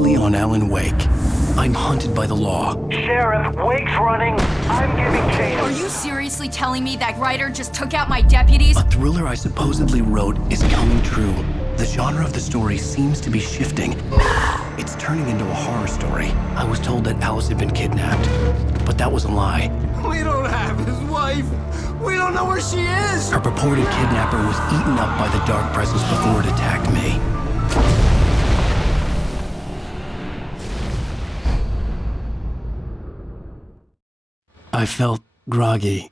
closely on Alan Wake. I'm hunted by the law. Sheriff, Wake's running. I'm giving chase. Are you seriously telling me that writer just took out my deputies? A thriller I supposedly wrote is coming true. The genre of the story seems to be shifting. It's turning into a horror story. I was told that Alice had been kidnapped, but that was a lie. We don't have his wife. We don't know where she is. Her purported kidnapper was eaten up by the dark presence before it attacked me. I felt groggy.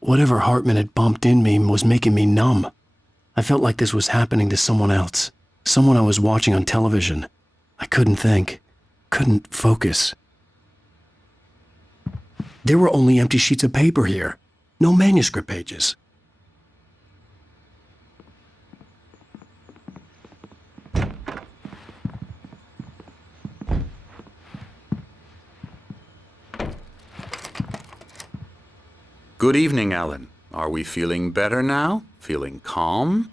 Whatever Hartman had bumped in me was making me numb. I felt like this was happening to someone else, someone I was watching on television. I couldn't think, couldn't focus. There were only empty sheets of paper here, no manuscript pages. Good evening, Alan. Are we feeling better now? Feeling calm?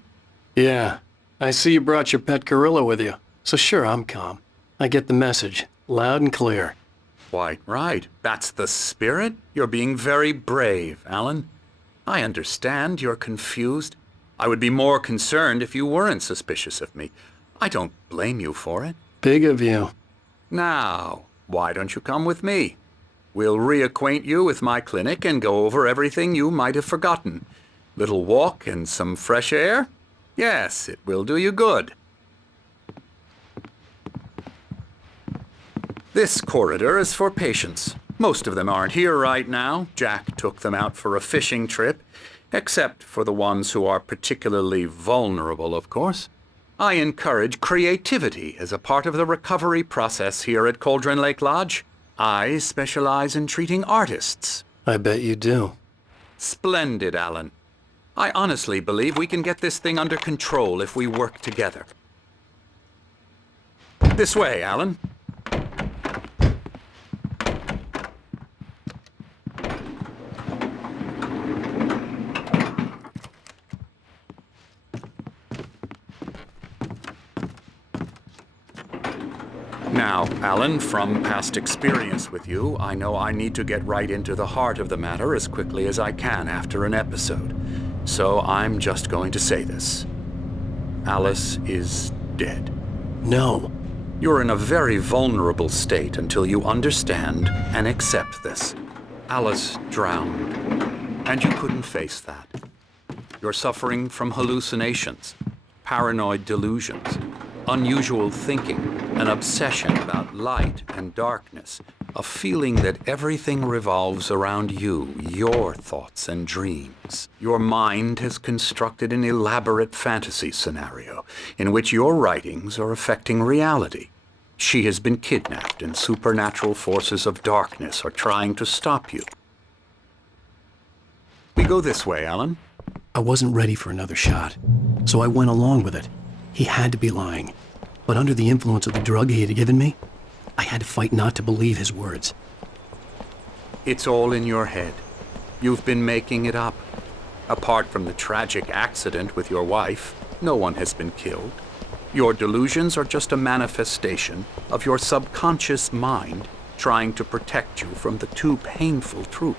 Yeah, I see you brought your pet gorilla with you, so sure, I'm calm. I get the message, loud and clear. Quite right. That's the spirit. You're being very brave, Alan. I understand you're confused. I would be more concerned if you weren't suspicious of me. I don't blame you for it. Big of you. Now, why don't you come with me? We'll reacquaint you with my clinic and go over everything you might have forgotten. Little walk and some fresh air? Yes, it will do you good. This corridor is for patients. Most of them aren't here right now. Jack took them out for a fishing trip, except for the ones who are particularly vulnerable, of course. I encourage creativity as a part of the recovery process here at Cauldron Lake Lodge. I specialize in treating artists. I bet you do. Splendid, Alan. I honestly believe we can get this thing under control if we work together. This way, Alan. Now, Alan, from past experience with you, I know I need to get right into the heart of the matter as quickly as I can after an episode. So I'm just going to say this. Alice is dead. No. You're in a very vulnerable state until you understand and accept this. Alice drowned, and you couldn't face that. You're suffering from hallucinations, paranoid delusions, unusual thinking, an obsession about light and darkness, a feeling that everything revolves around you, your thoughts and dreams. Your mind has constructed an elaborate fantasy scenario in which your writings are affecting reality. She has been kidnapped and supernatural forces of darkness are trying to stop you. We go this way, Alan. I wasn't ready for another shot, so I went along with it. He had to be lying. But under the influence of the drug he had given me, I had to fight not to believe his words. It's all in your head. You've been making it up. Apart from the tragic accident with your wife, no one has been killed. Your delusions are just a manifestation of your subconscious mind trying to protect you from the too painful truth.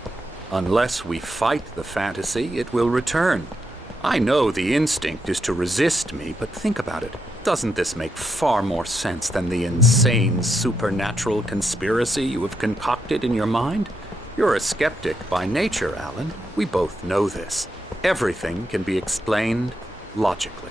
Unless we fight the fantasy, it will return. I know the instinct is to resist me, but think about it. Doesn't this make far more sense than the insane supernatural conspiracy you have concocted in your mind? You're a skeptic by nature, Alan. We both know this. Everything can be explained logically.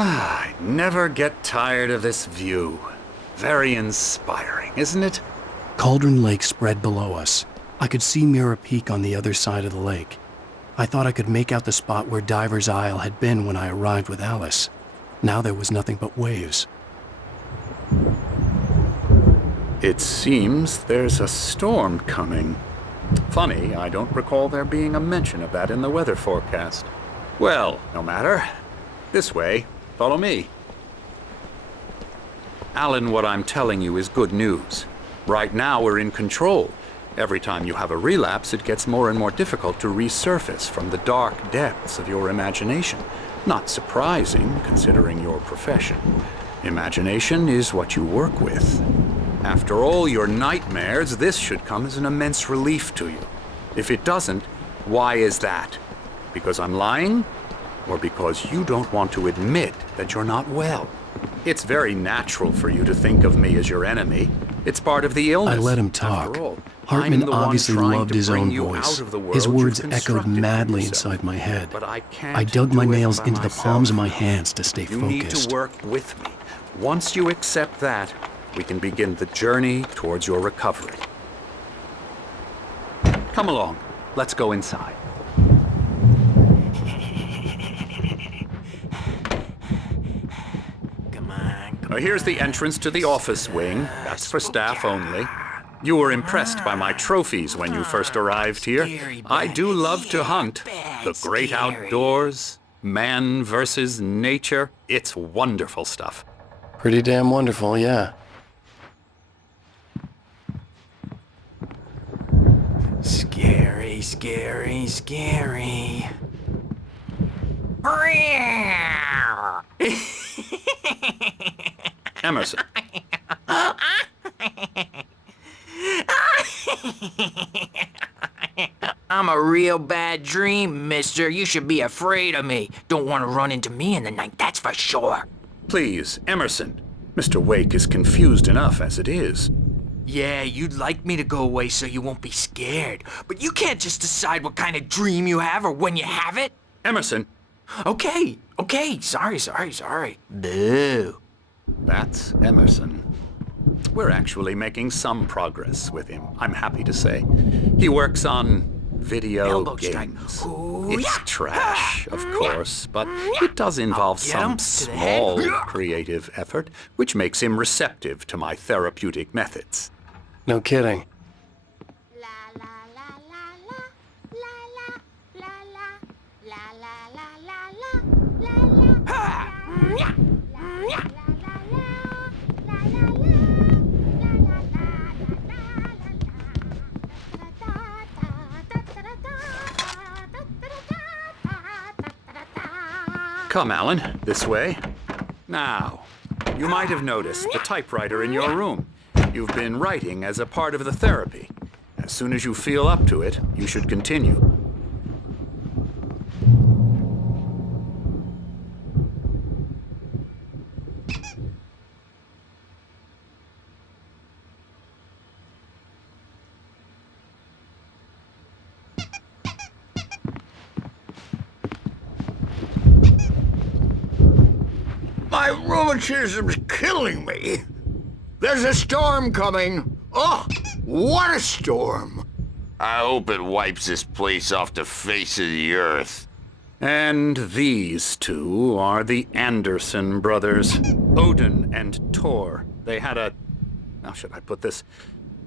I never get tired of this view. Very inspiring, isn't it? Cauldron Lake spread below us. I could see Mirror Peak on the other side of the lake. I thought I could make out the spot where Diver's Isle had been when I arrived with Alice. Now there was nothing but waves. It seems there's a storm coming. Funny, I don't recall there being a mention of that in the weather forecast. Well, no matter. This way. Follow me. Alan, what I'm telling you is good news. Right now, we're in control. Every time you have a relapse, it gets more and more difficult to resurface from the dark depths of your imagination. Not surprising, considering your profession. Imagination is what you work with. After all your nightmares, this should come as an immense relief to you. If it doesn't, why is that? Because I'm lying? Or because you don't want to admit that you're not well? It's very natural for you to think of me as your enemy. It's part of the illness. I let him talk. After all, Hartman I'm the one obviously trying loved to his bring own you voice. out of the world His words you've echoed constructed for madly yourself. inside my head. But I can't I dug do my it nails by into the myself. palms of my hands to stay You need to focused. work with me. Once you accept that, we can begin the journey towards your recovery. Come along. Let's go inside. Come on. Now, here's the entrance to the office wing. That's for staff only. You were impressed by my trophies when you first arrived here. I do love to hunt. The great outdoors, man versus nature. It's wonderful stuff. Pretty damn wonderful, yeah. Scary, scary, scary. Emerson. I'm a real bad dream, mister. You should be afraid of me. Don't want to run into me in the night, that's for sure. Please, Emerson. Mr. Wake is confused enough as it is. Yeah, you'd like me to go away so you won't be scared. But you can't just decide what kind of dream you have or when you have it. Emerson. Okay, sorry. Boo. That's Emerson. We're actually making some progress with him, I'm happy to say. He works on video Elbow strike. games. Ooh, It's yeah. trash, of course, but it does involve Get him some to the head. small creative effort, which makes him receptive to my therapeutic methods. No kidding. Come, Alan, this way. Now, you might have noticed the typewriter in your room. You've been writing as a part of the therapy. As soon as you feel up to it, you should continue. My rheumatism's killing me. There's a storm coming. Oh, what a storm. I hope it wipes this place off the face of the earth. And these two are the Anderson brothers, Odin and Thor. They had how should I put this?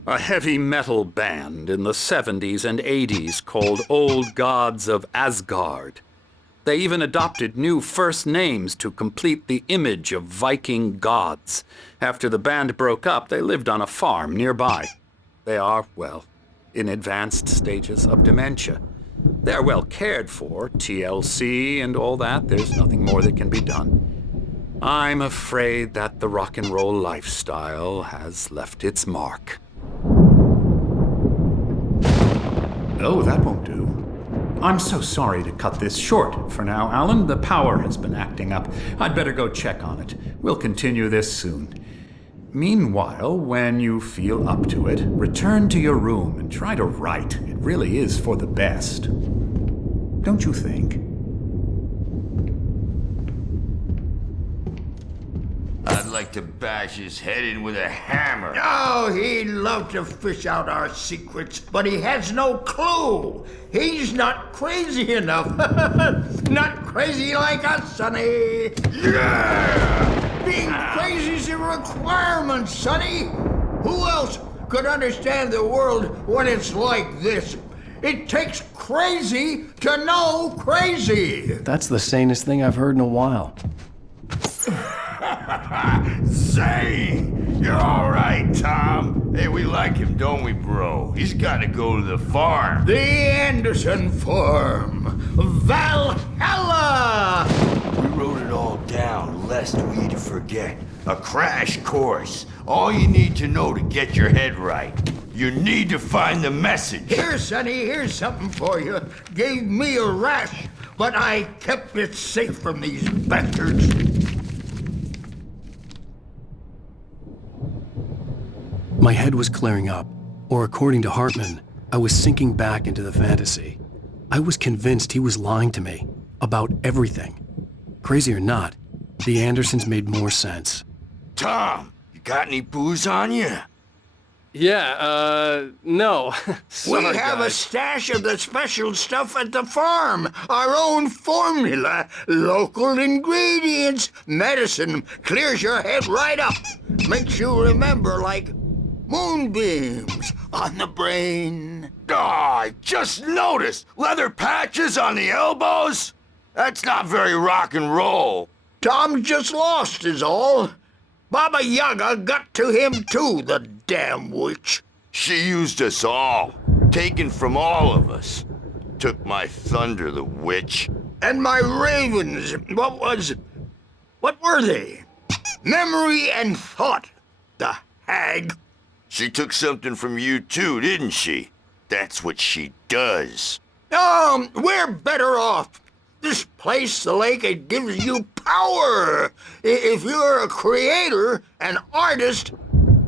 A heavy metal band in the 70s and 80s called Old Gods of Asgard. They even adopted new first names to complete the image of Viking gods. After the band broke up, they lived on a farm nearby. They are, well, in advanced stages of dementia. They're well cared for, TLC and all that. There's nothing more that can be done. I'm afraid that the rock and roll lifestyle has left its mark. Oh, that won't do. I'm so sorry to cut this short for now, Alan. The power has been acting up. I'd better go check on it. We'll continue this soon. Meanwhile, when you feel up to it, return to your room and try to write. It really is for the best. Don't you think? I'd like to bash his head in with a hammer. Oh, he'd love to fish out our secrets, but he has no clue. He's not crazy enough. Not crazy like us, Sonny. Yeah! Being crazy's a requirement, Sonny. Who else could understand the world when it's like this. It takes crazy to know crazy. That's the sanest thing I've heard in a while. Say, you're all right, Tom. Hey, we like him, don't we, bro? He's got to go to the farm. The Anderson Farm. Valhalla! We wrote it all down, lest we'd forget. A crash course. All you need to know to get your head right. You need to find the message. Here, Sonny, here's something for you. Gave me a rash, but I kept it safe from these bastards. My head was clearing up, or according to Hartman, I was sinking back into the fantasy. I was convinced he was lying to me about everything. Crazy or not, the Andersons made more sense. Tom, you got any booze on you? Yeah, no. We have a stash of the special stuff at the farm. Our own formula, local ingredients. Medicine clears your head right up. Makes you remember like moonbeams on the brain. Oh, I just noticed. Leather patches on the elbows? That's not very rock and roll. Tom just lost is all. Baba Yaga got to him too, the damn witch. She used us all. Taken from all of us. Took my thunder, the witch. And my ravens, what were they? Memory and thought, the hag. She took something from you too, didn't she? That's what she does. We're better off. This place, the lake, it gives you power. If you're a creator, an artist,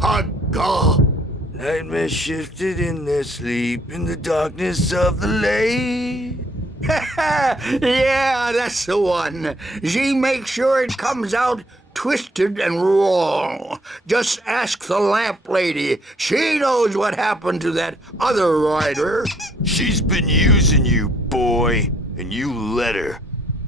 a god. Nightmare shifted in their sleep in the darkness of the lake. Yeah, that's the one. She makes sure it comes out twisted and wrong. Just ask the lamp lady. She knows what happened to that other writer. She's been using you, boy, and you let her.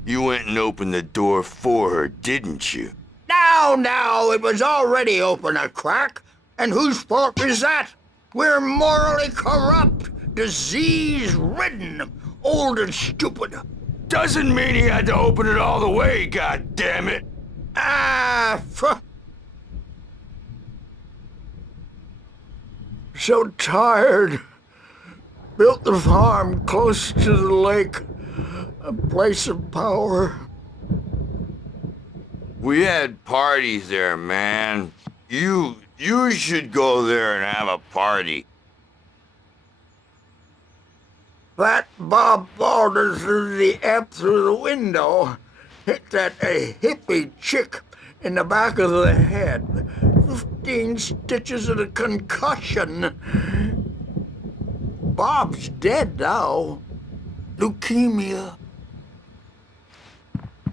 You went and opened the door for her, didn't you? Now, it was already open a crack. And whose fault is that? We're morally corrupt, disease-ridden, old and stupid. Doesn't mean he had to open it all the way, goddammit. So tired. Built the farm close to the lake, a place of power. We had parties there, man. You should go there and have a party. That Bob Balder threw the app through the window. Hit that hippie chick in the back of the head. 15 stitches and a concussion. Bob's dead now. Leukemia.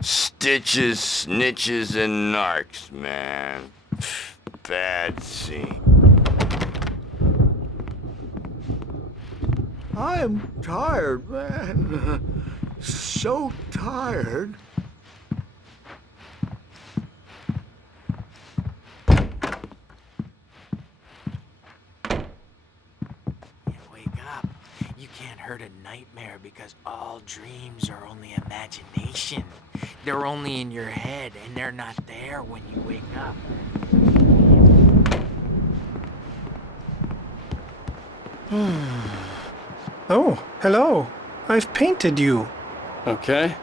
Stitches, snitches, and narcs, man. Bad scene. I'm tired, man. So tired. Wake up. You can't hurt a nightmare because all dreams are only imagination. They're only in your head, and they're not there when you wake up. Oh, hello. I've painted you. Okay.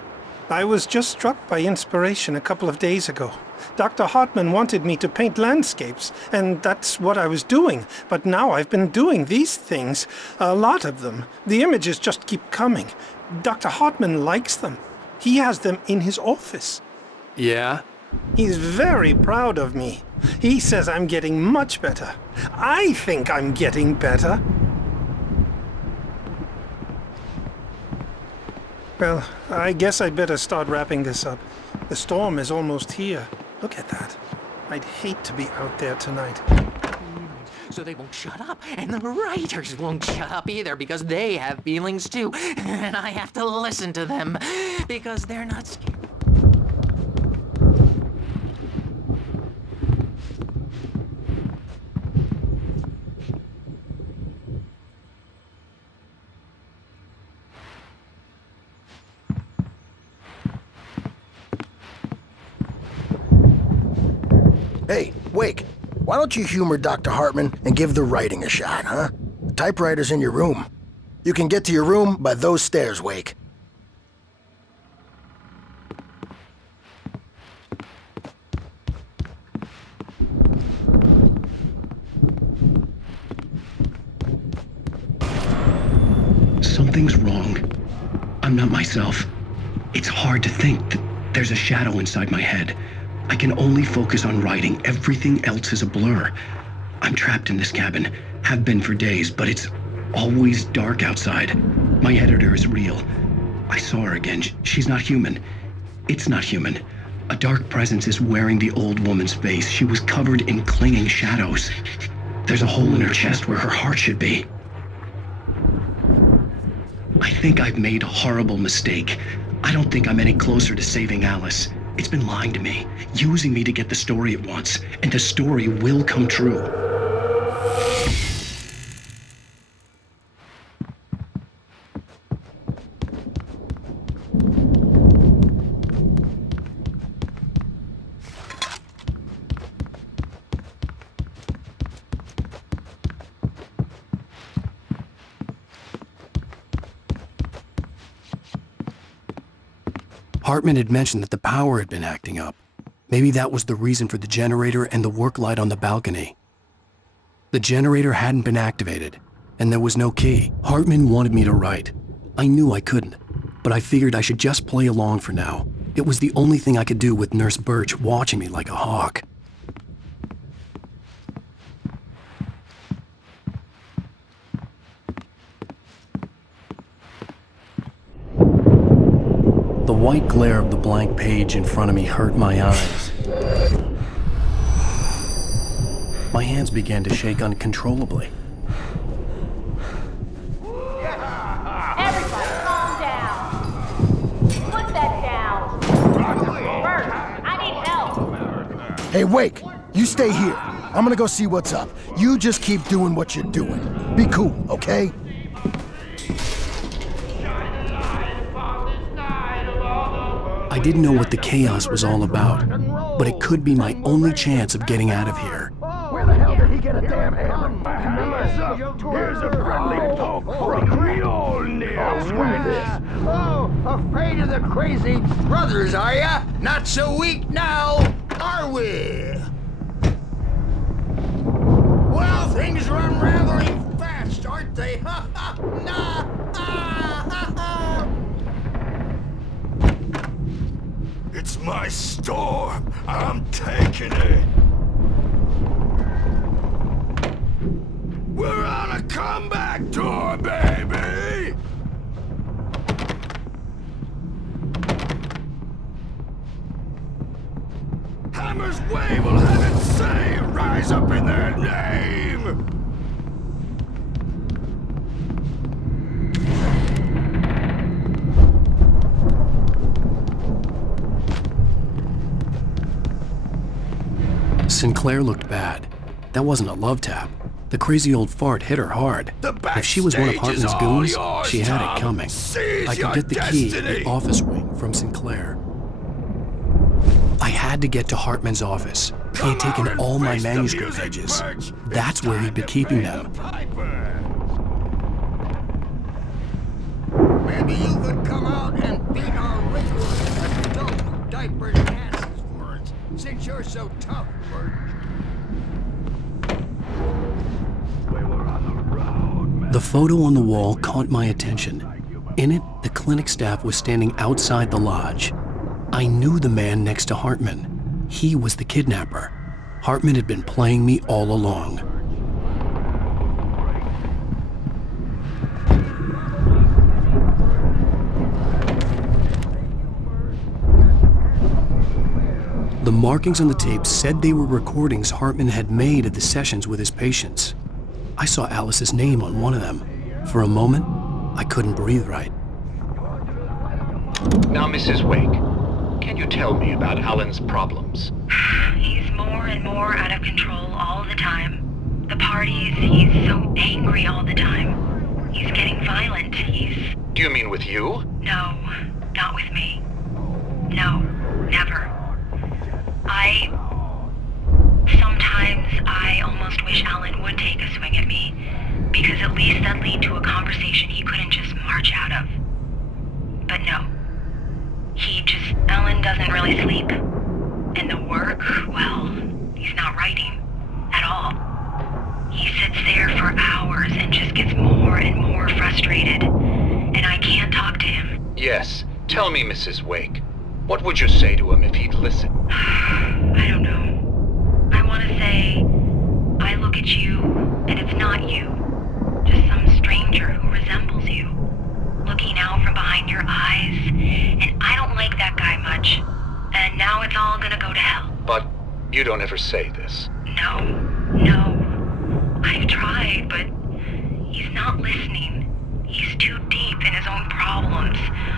I was just struck by inspiration a couple of days ago. Dr. Hartman wanted me to paint landscapes, and that's what I was doing. But now I've been doing these things, a lot of them. The images just keep coming. Dr. Hartman likes them. He has them in his office. Yeah? He's very proud of me. He says I'm getting much better. I think I'm getting better. Well, I guess I'd better start wrapping this up. The storm is almost here. Look at that. I'd hate to be out there tonight. So they won't shut up, and the writers won't shut up either because they have feelings too, and I have to listen to them because they're not scared. Hey, Wake, why don't you humor Dr. Hartman and give the writing a shot, huh? The typewriter's in your room. You can get to your room by those stairs, Wake. Something's wrong. I'm not myself. It's hard to think that there's a shadow inside my head. I can only focus on writing. Everything else is a blur. I'm trapped in this cabin, have been for days, but it's always dark outside. My editor is real. I saw her again. She's not human. It's not human. A dark presence is wearing the old woman's face. She was covered in clinging shadows. There's a hole in her chest where her heart should be. I think I've made a horrible mistake. I don't think I'm any closer to saving Alice. It's been lying to me, using me to get the story it wants, and the story will come true. Hartman had mentioned that the power had been acting up. Maybe that was the reason for the generator and the work light on the balcony. The generator hadn't been activated, and there was no key. Hartman wanted me to write. I knew I couldn't, but I figured I should just play along for now. It was the only thing I could do with Nurse Birch watching me like a hawk. The white glare of the blank page in front of me hurt my eyes. My hands began to shake uncontrollably. Everybody, calm down. Put that down. First, I need help. Hey, Wake, you stay here. I'm gonna go see what's up. You just keep doing what you're doing. Be cool, okay? I didn't know what the chaos was all about, but it could be my only chance of getting out of here. Where the hell did he get a damn hammer? Here's a friendly poke from Creole near Sweatis. Oh, afraid of the crazy brothers, are ya? Not so weak now, are we? Well, things are unraveling fast, aren't they? Ha ha! Nah! It's my storm. I'm taking it. We're on a comeback tour, baby! Hammer's Way will have it say, rise up in their name! Sinclair looked bad. That wasn't a love tap. The crazy old fart hit her hard. If she was one of Hartman's goons, she had it coming. I could get the key to the office wing from Sinclair. I had to get to Hartman's office. He had taken all my manuscript pages. That's where he'd been keeping them. Maybe you could come out and beat our wrinkled, dope, diapered asses for us, since you're so tough, Bert. The photo on the wall caught my attention. In it, the clinic staff was standing outside the lodge. I knew the man next to Hartman. He was the kidnapper. Hartman had been playing me all along. The markings on the tape said they were recordings Hartman had made at the sessions with his patients. I saw Alice's name on one of them. For a moment, I couldn't breathe right. Now, Mrs. Wake, can you tell me about Alan's problems? He's more and more out of control all the time. The parties, he's so angry all the time. He's getting violent. Do you mean with you? No, not with me. No, never. Sometimes I almost wish Alan would take a swing at me, because at least that'd lead to a conversation he couldn't just march out of. But no. Alan doesn't really sleep. And the work, well, he's not writing at all. He sits there for hours and just gets more and more frustrated. And I can't talk to him. Yes. Tell me, Mrs. Wake. What would you say to him if he'd listen? I don't know. I want to say, I look at you, and it's not you. Just some stranger who resembles you. Looking out from behind your eyes, and I don't like that guy much. And now it's all gonna go to hell. But you don't ever say this. No. I've tried, but he's not listening. He's too deep in his own problems,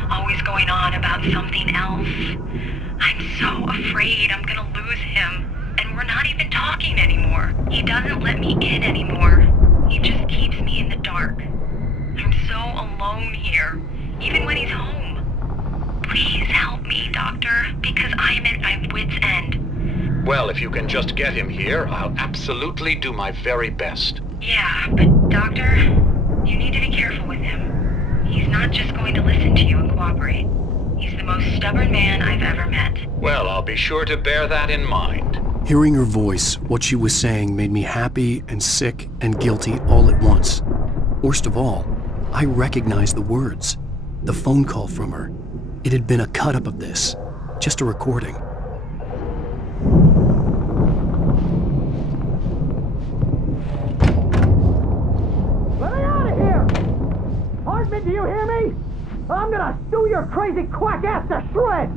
always going on about something else. I'm so afraid I'm gonna lose him, and we're not even talking anymore. He doesn't let me in anymore. He just keeps me in the dark. I'm so alone here, even when he's home. Please help me, Doctor, because I'm at my wit's end. Well, if you can just get him here, I'll absolutely do my very best. Yeah, but Doctor, you need to be careful with him. He's not just going to listen to you and cooperate. He's the most stubborn man I've ever met. Well, I'll be sure to bear that in mind. Hearing her voice, what she was saying made me happy and sick and guilty all at once. Worst of all, I recognized the words. The phone call from her. It had been a cut-up of this. Just a recording. Let me out of here! Hartman, do you hear me? I'm gonna sue your crazy quack ass to shreds!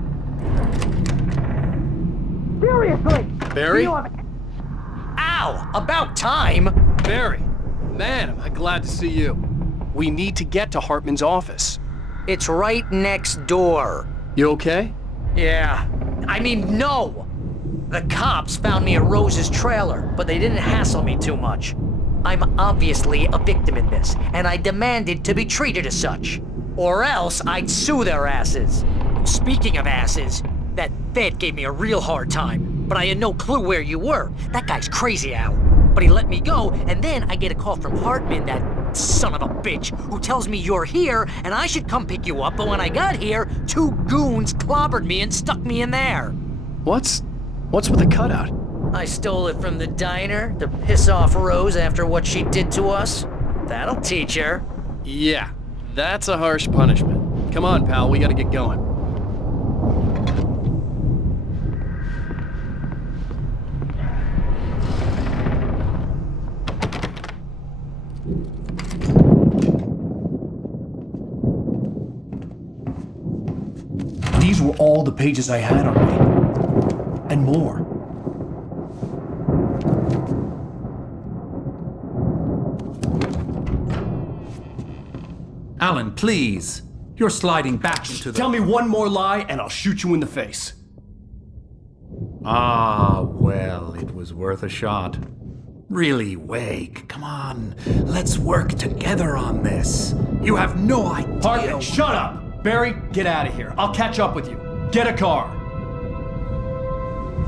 Seriously! Barry? Ow! About time! Barry! Man, am I glad to see you. We need to get to Hartman's office. It's right next door. You okay? Yeah. I mean, no! The cops found me at Rose's trailer, but they didn't hassle me too much. I'm obviously a victim in this, and I demanded to be treated as such. Or else I'd sue their asses. Speaking of asses, that Fed gave me a real hard time, but I had no clue where you were. That guy's crazy, Al. But he let me go, and then I get a call from Hartman, that son of a bitch, who tells me you're here and I should come pick you up, but when I got here, 2 goons clobbered me and stuck me in there. What's with the cutout? I stole it from the diner to piss off Rose after what she did to us. That'll teach her. Yeah, that's a harsh punishment. Come on, pal, we gotta get going. These were all the pages I had on me. And more. Alan, please. You're sliding back into the... Tell me one more lie and I'll shoot you in the face. Ah, well, it was worth a shot. Really, Wake, come on. Let's work together on this. You have no idea... Hartman, shut up! Barry, get out of here. I'll catch up with you. Get a car.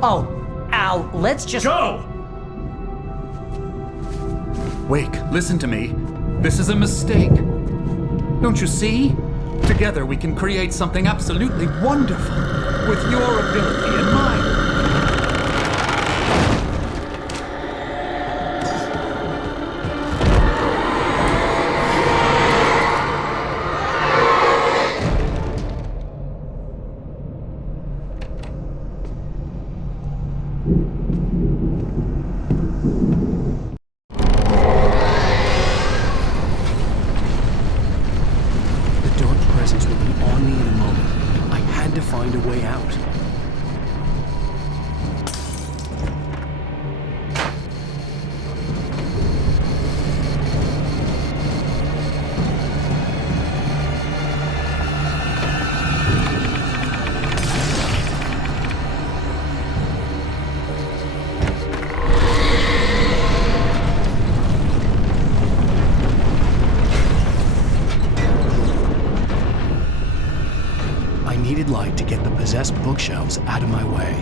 Oh, Al, let's just... Go! Wake, listen to me. This is a mistake. Don't you see? Together we can create something absolutely wonderful. With your ability and mine. Light to get the possessed bookshelves out of my way.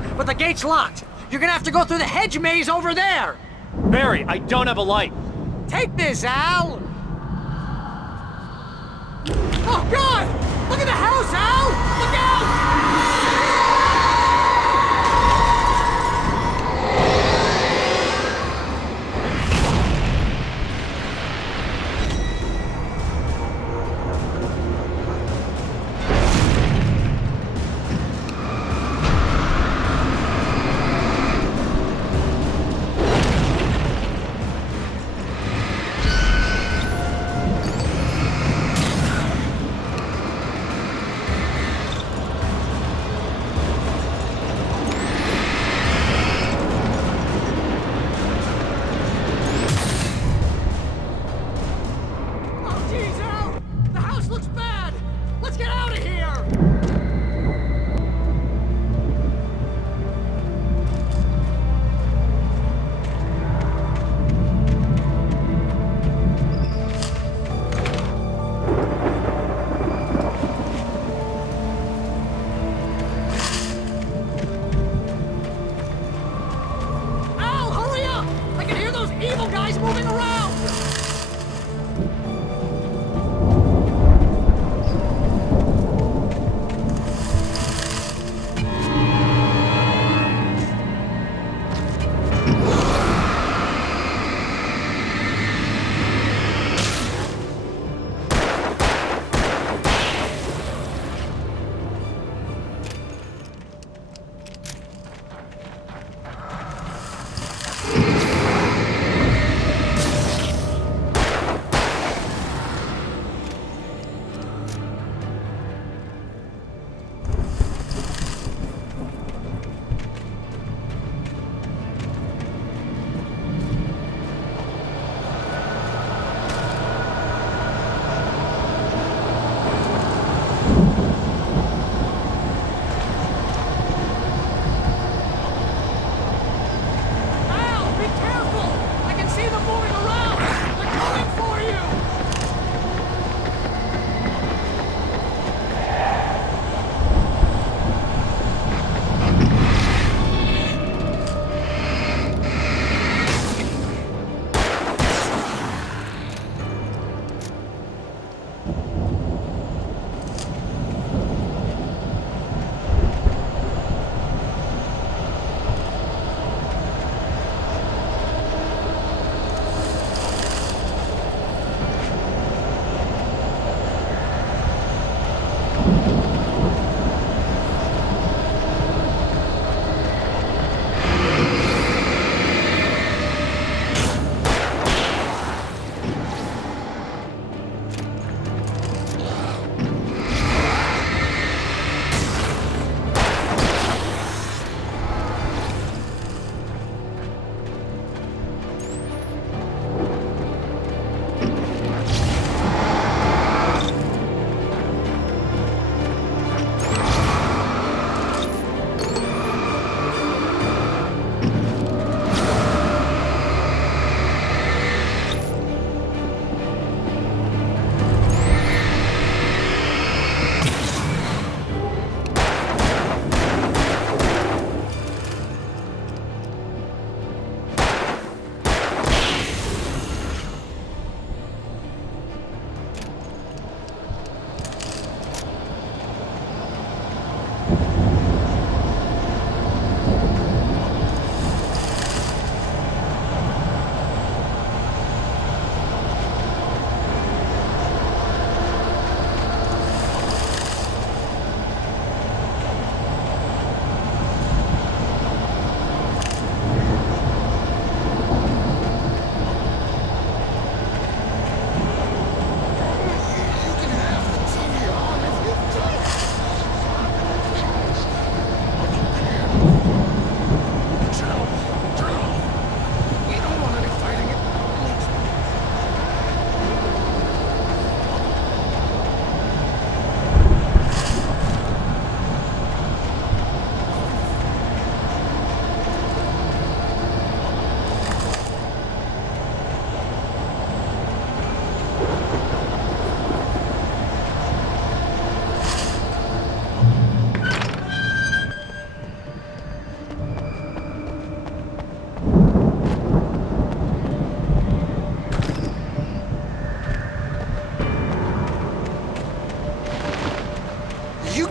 door, but the gate's locked. You're gonna have to go through the hedge maze over there. Barry, I don't have a light. Take this, Al. Oh, God! Look at the house, Al! Look out!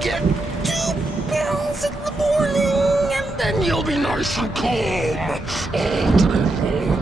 get 2 pills in the morning, and then you'll be nice and calm all day long.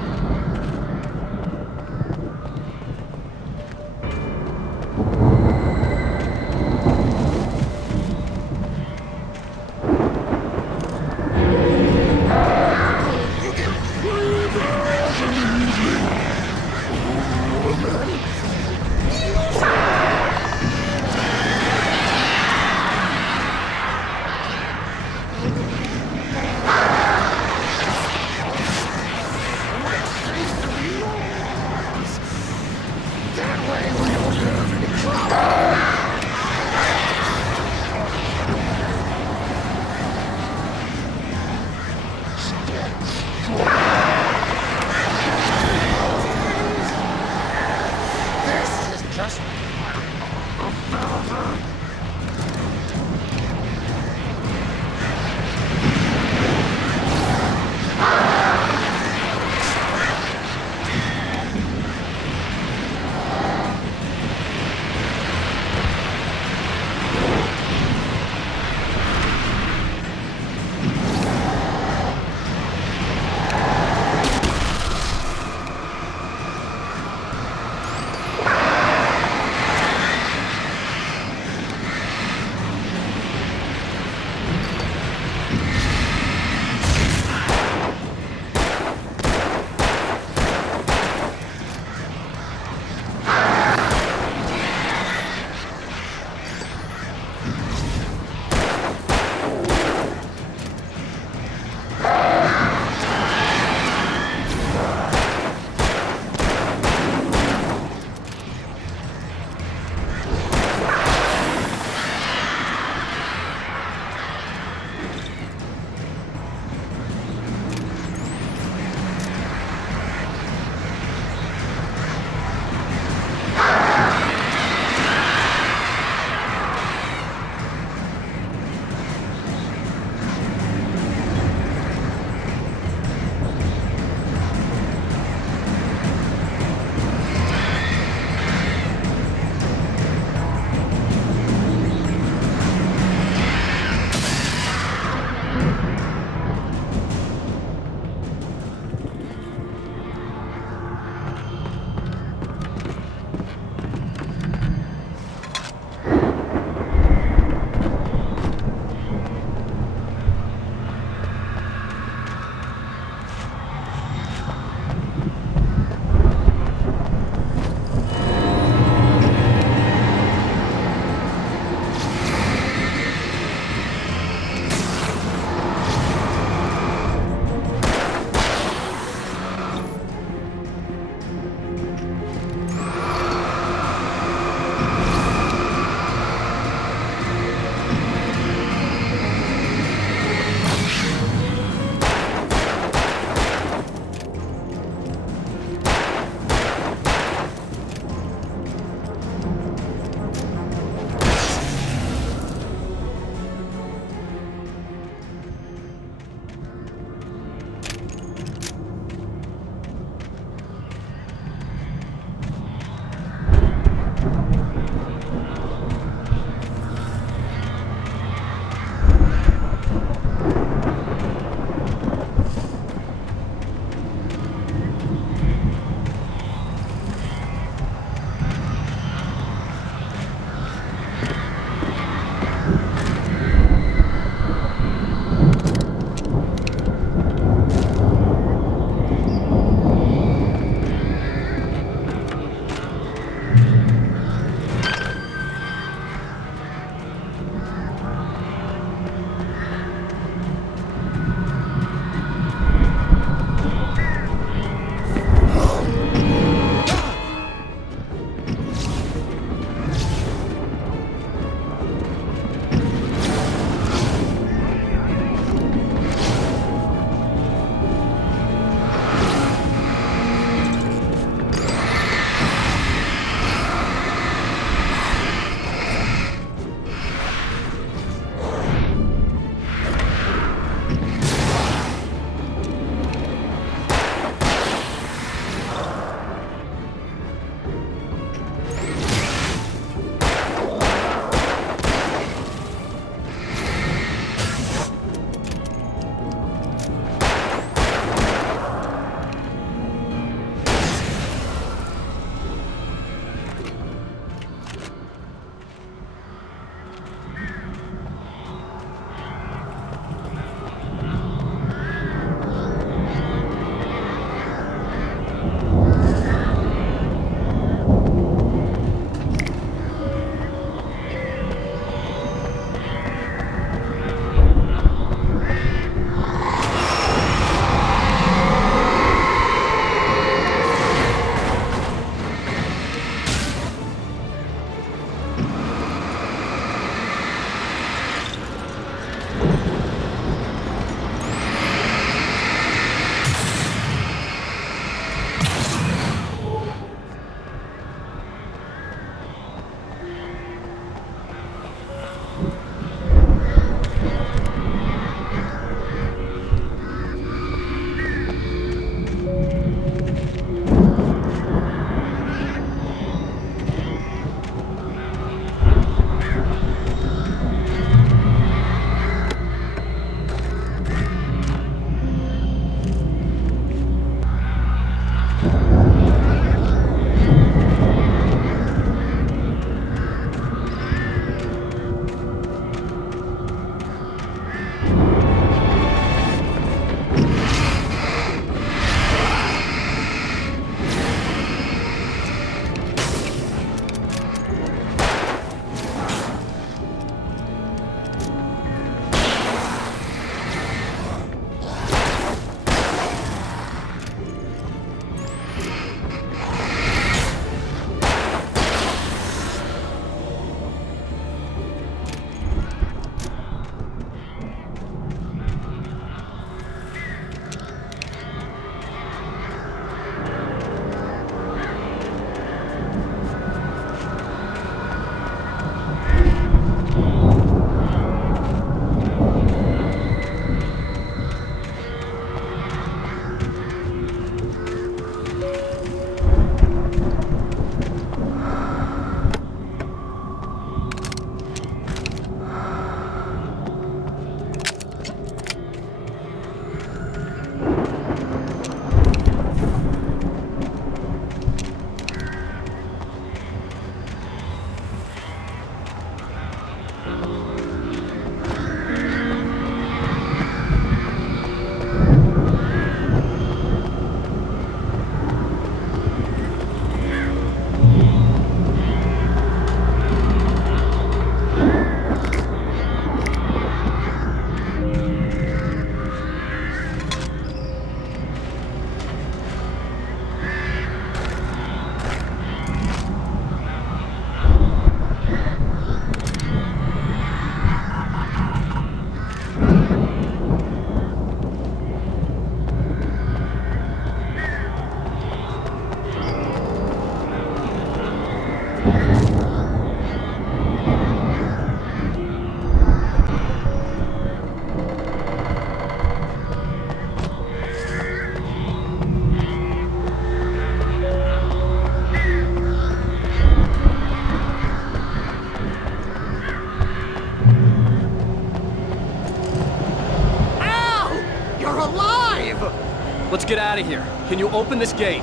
Let's get out of here. Can you open this gate?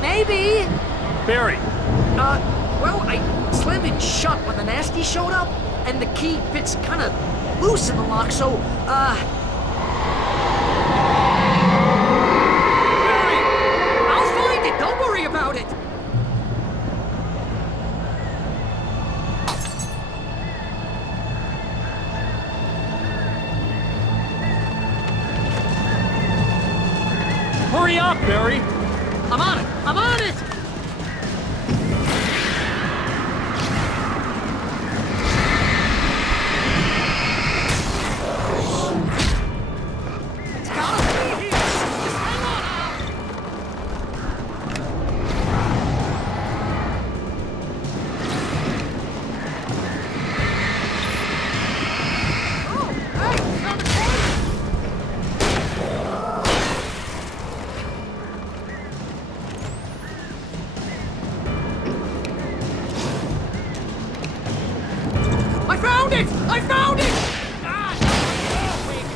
Maybe. Barry. Well, I slammed it shut when the nasty showed up, and the key fits kind of loose in the lock, so, Barry! I'll find it. Don't worry about it. Hurry up, Barry! I'm on it! I'm on it! It's gotta be here! Just hang on out! Oh, hey! Found the corner! I found it! I found it! Ah, wait.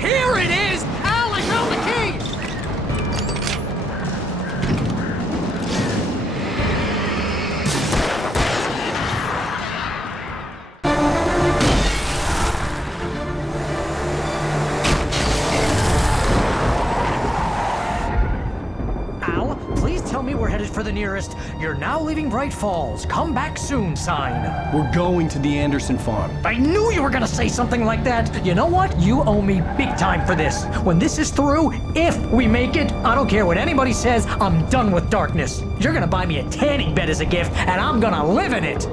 Here it is! Al, I found the key! Al, please tell me we're headed for the nearest "You're now leaving Bright Falls. Come back soon" sign. We're going to the Anderson farm. I knew you were gonna say something like that. You know what? You owe me big time for this. When this is through, if we make it, I don't care what anybody says, I'm done with darkness. You're gonna buy me a tanning bed as a gift, and I'm gonna live in it.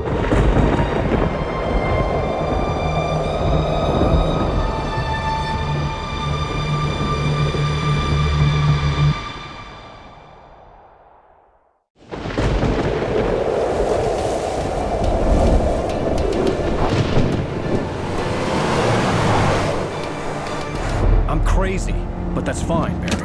I'm crazy, but that's fine, Barry.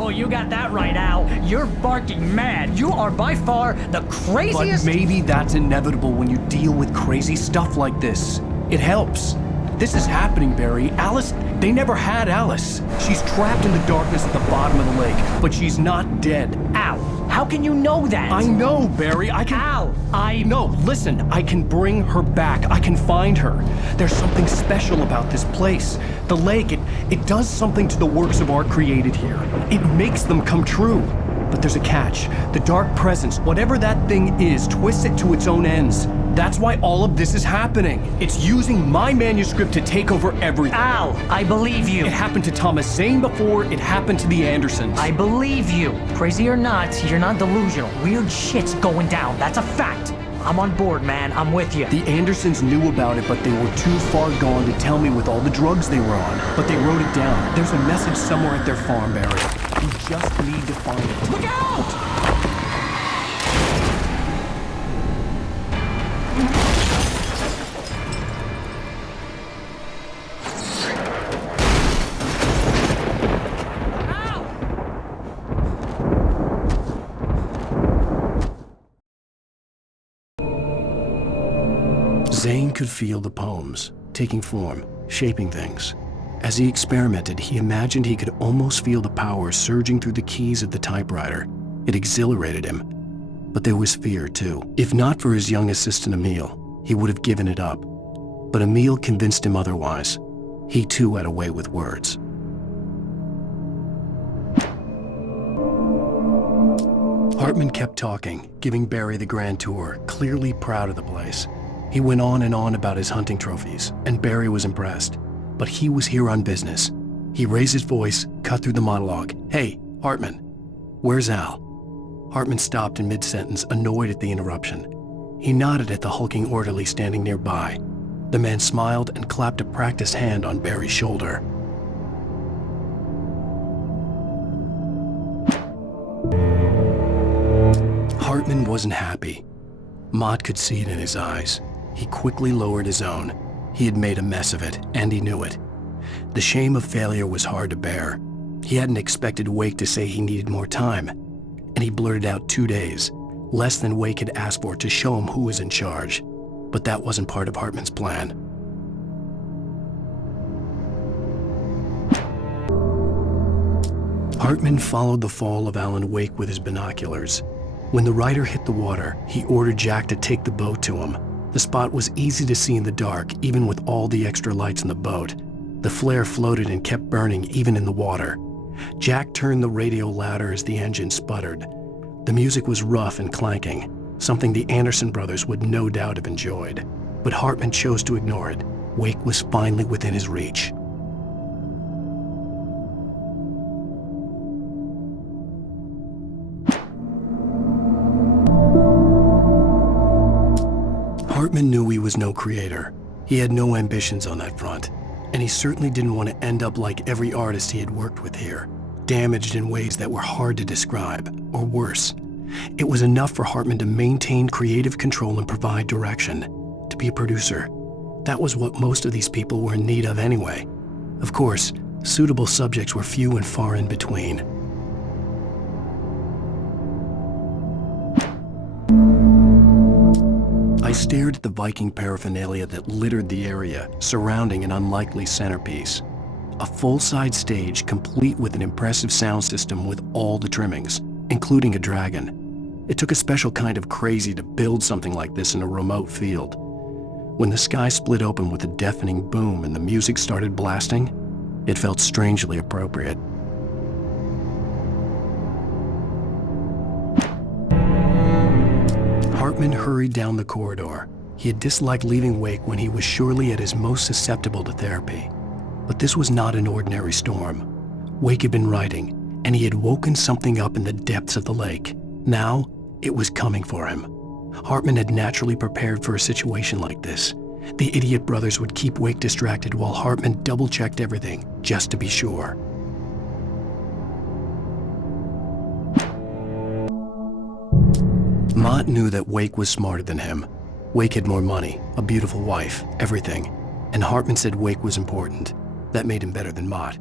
Oh, you got that right, Al. You're barking mad. You are by far the craziest. But maybe that's inevitable when you deal with crazy stuff like this. It helps. This is happening, Barry. Alice, they never had Alice. She's trapped in the darkness at the bottom of the lake, but she's not dead. Al, how can you know that? I know, Barry. I can... Al, No, listen. I can bring her back. I can find her. There's something special about this place. The lake, it does something to the works of art created here. It makes them come true. But there's a catch. The dark presence, whatever that thing is, twists it to its own ends. That's why all of this is happening. It's using my manuscript to take over everything. Al, I believe you. It happened to Thomas Zane before, it happened to the Andersons. I believe you. Crazy or not, you're not delusional. Weird shit's going down. That's a fact. I'm on board, man. I'm with you. The Andersons knew about it, but they were too far gone to tell me with all the drugs they were on. But they wrote it down. There's a message somewhere at their farm, Barry. You just need to find it. Look out! Zane could feel the poems, taking form, shaping things. As he experimented, he imagined he could almost feel the power surging through the keys of the typewriter. It exhilarated him. But there was fear, too. If not for his young assistant Emil, he would have given it up. But Emil convinced him otherwise. He too had a way with words. Hartman kept talking, giving Barry the grand tour, clearly proud of the place. He went on and on about his hunting trophies, and Barry was impressed. But he was here on business. He raised his voice, cut through the monologue. "Hey, Hartman, where's Al?" Hartman stopped in mid-sentence, annoyed at the interruption. He nodded at the hulking orderly standing nearby. The man smiled and clapped a practiced hand on Barry's shoulder. Hartman wasn't happy. Mott could see it in his eyes. He quickly lowered his own. He had made a mess of it, and he knew it. The shame of failure was hard to bear. He hadn't expected Wake to say he needed more time, and he blurted out 2 days, less than Wake had asked for to show him who was in charge. But that wasn't part of Hartman's plan. Hartman followed the fall of Alan Wake with his binoculars. When the rider hit the water, he ordered Jack to take the boat to him. The spot was easy to see in the dark, even with all the extra lights in the boat. The flare floated and kept burning even in the water. Jack turned the radio louder as the engine sputtered. The music was rough and clanking, something the Anderson brothers would no doubt have enjoyed. But Hartman chose to ignore it. Wake was finally within his reach. Hartman knew he was no creator. He had no ambitions on that front, and he certainly didn't want to end up like every artist he had worked with here, damaged in ways that were hard to describe, or worse. It was enough for Hartman to maintain creative control and provide direction, to be a producer. That was what most of these people were in need of anyway. Of course, suitable subjects were few and far in between. I stared at the Viking paraphernalia that littered the area surrounding an unlikely centerpiece. A full-size stage complete with an impressive sound system with all the trimmings, including a dragon. It took a special kind of crazy to build something like this in a remote field. When the sky split open with a deafening boom and the music started blasting, it felt strangely appropriate. Hartman hurried down the corridor. He had disliked leaving Wake when he was surely at his most susceptible to therapy. But this was not an ordinary storm. Wake had been writing, and he had woken something up in the depths of the lake. Now, it was coming for him. Hartman had naturally prepared for a situation like this. The idiot brothers would keep Wake distracted while Hartman double-checked everything, just to be sure. Mott knew that Wake was smarter than him. Wake had more money, a beautiful wife, everything. And Hartman said Wake was important. That made him better than Mott.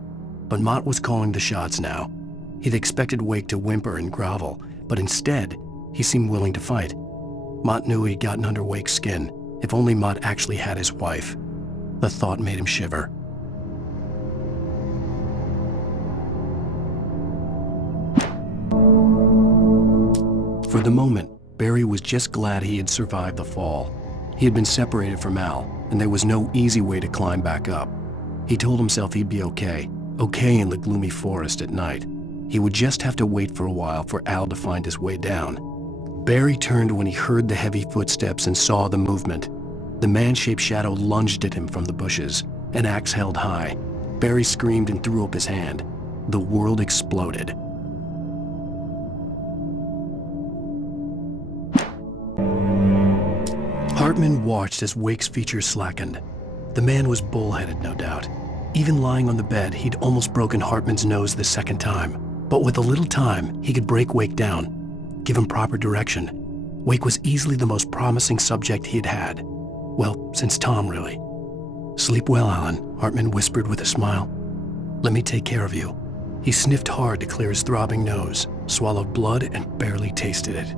But Mott was calling the shots now. He'd expected Wake to whimper and grovel, but instead, he seemed willing to fight. Mott knew he'd gotten under Wake's skin. If only Mott actually had his wife. The thought made him shiver. For the moment, Barry was just glad he had survived the fall. He had been separated from Al, and there was no easy way to climb back up. He told himself he'd be okay in the gloomy forest at night. He would just have to wait for a while for Al to find his way down. Barry turned when he heard the heavy footsteps and saw the movement. The man-shaped shadow lunged at him from the bushes, an axe held high. Barry screamed and threw up his hand. The world exploded. Hartman watched as Wake's features slackened. The man was bullheaded, no doubt. Even lying on the bed, he'd almost broken Hartman's nose the second time. But with a little time, he could break Wake down, give him proper direction. Wake was easily the most promising subject he'd had. Well, since Tom, really. "Sleep well, Alan," Hartman whispered with a smile. "Let me take care of you." He sniffed hard to clear his throbbing nose, swallowed blood, and barely tasted it.